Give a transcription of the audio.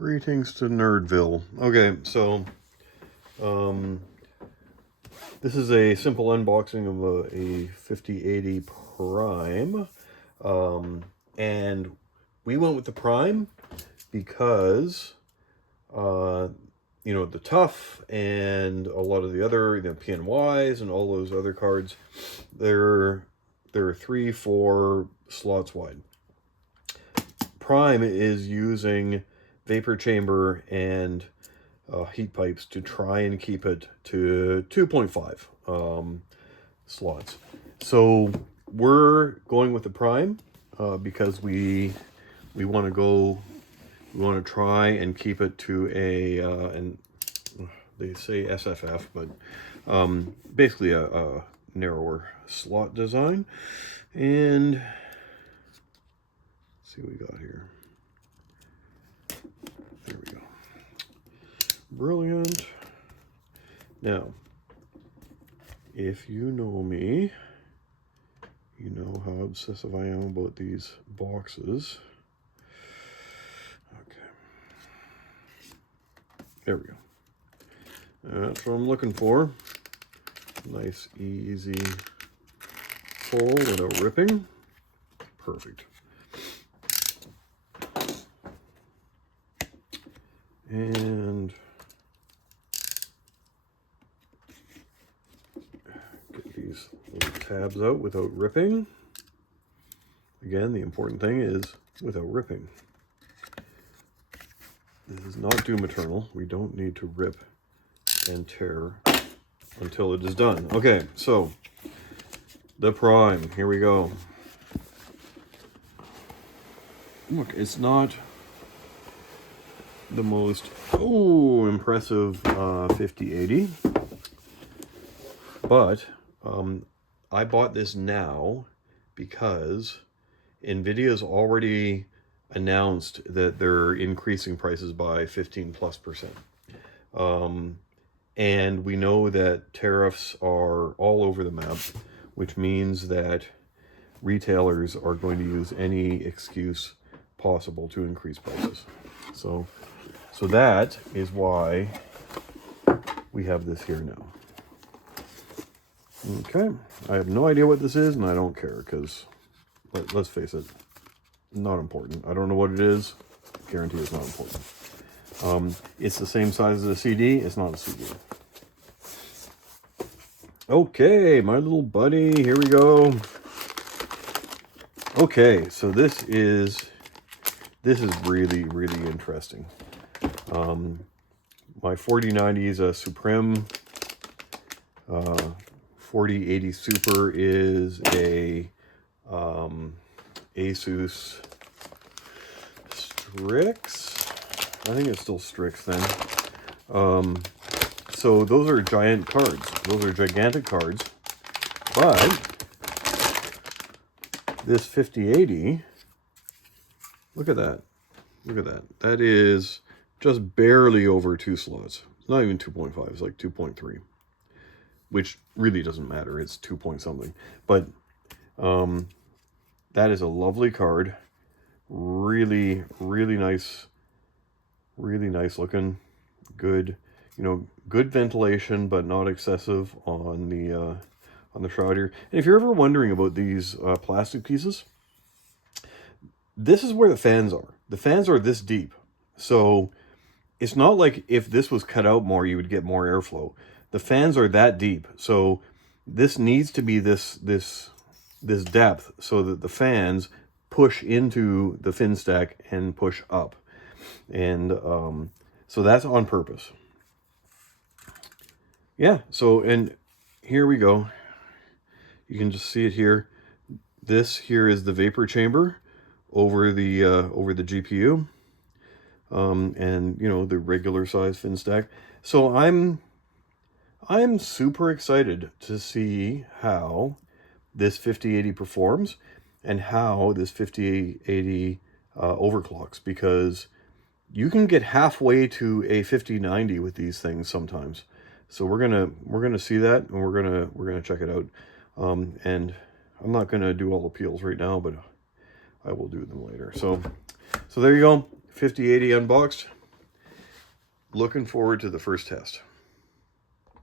Greetings to Nerdville. Okay, so this is a simple unboxing of a 5080 Prime, and we went with the Prime because you know, the Tough and a lot of the other, you know, PNYs and all those other cards, they're 3-4 slots wide. Prime is using vapor chamber and heat pipes to try and keep it to 2.5 slots. So we're going with the Prime because we want to try and keep it to a and they say SFF, but basically a narrower slot design. And let's see what we got here. There we go. Brilliant. Now, if you know me, you know how obsessive I am about these boxes. Okay. There we go. That's what I'm looking for. Nice, easy pull without ripping. Perfect. And get these little tabs out without ripping. Again, the important thing is without ripping. This is not Doom Eternal. We don't need to rip and tear until it is done. Okay, so the Prime, here we go. Look, it's not the most impressive 5080, but I bought this now because NVIDIA's already announced that they're increasing prices by 15+%. And we know that tariffs are all over the map, which means that retailers are going to use any excuse possible to increase prices. So that is why we have this here now. Okay, I have no idea what this is, and I don't care, because let's face it, not important. I don't know what it is. Guarantee it's not important. It's the same size as a CD. It's not a CD. Okay, my little buddy, here we go. Okay, so this is really, really interesting. My 4090 is a Supreme. 4080 Super is a Asus Strix. I think it's still Strix then. So those are giant cards. Those are gigantic cards. But this 5080, look at that. Look at that. That is just barely over 2 slots. It's not even 2.5. It's like 2.3. Which really doesn't matter. It's 2 point something. But that is a lovely card. Really, really nice. Really nice looking. Good, you know, good ventilation, but not excessive on the shroud here. And if you're ever wondering about these plastic pieces, this is where the fans are. The fans are this deep. So it's not like if this was cut out more, you would get more airflow. The fans are that deep. So this needs to be this depth so that the fans push into the fin stack and push up. And so that's on purpose. Yeah, so, and here we go. You can just see it here. This here is the vapor chamber over the GPU. And, you know, the regular size fin stack. So I'm super excited to see how this 5080 performs and how this 5080 overclocks, because you can get halfway to a 5090 with these things sometimes. So we're gonna see that, and we're gonna check it out. And I'm not gonna do all the peels right now, but I will do them later. So there you go, 5080 unboxed. looking forward to the first test.